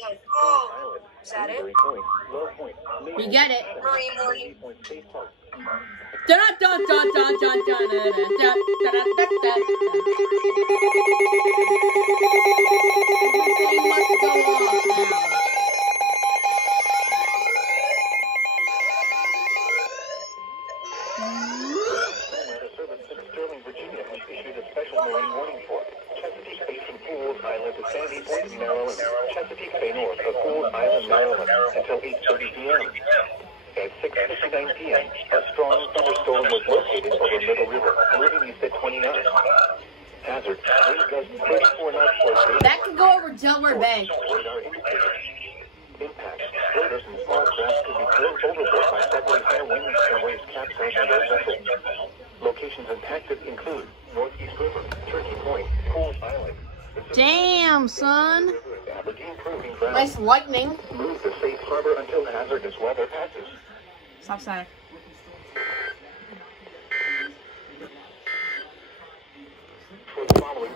Oh, is that it? We get it. Marine. Dun dun dun dun dun dun dun dun dun dun. Everything must go off now. Sterling, Virginia, has issued a special marine warning for Chesapeake Bay from Pools Island to Sandy Point, Maryland, Chesapeake Bay north of Pools Island, Maryland, until 8:30 p.m. At 6:59 p.m., a strong thunderstorm was located over Middle River, moving east at 29. Hazard, wind gusts 34 knots for That could go over Delaware Bay. radar indicators. Impacts, floaters, and small craft could be thrown overboard by several high winds and waves capsizing their vessels. Locations impacted include Northeast River, Turkey Point, Pools Island. Damn, son. Aberdeen Proving Ground. Nice lightning. Move the safe harbor until hazardous weather passes. Stop sign. For the following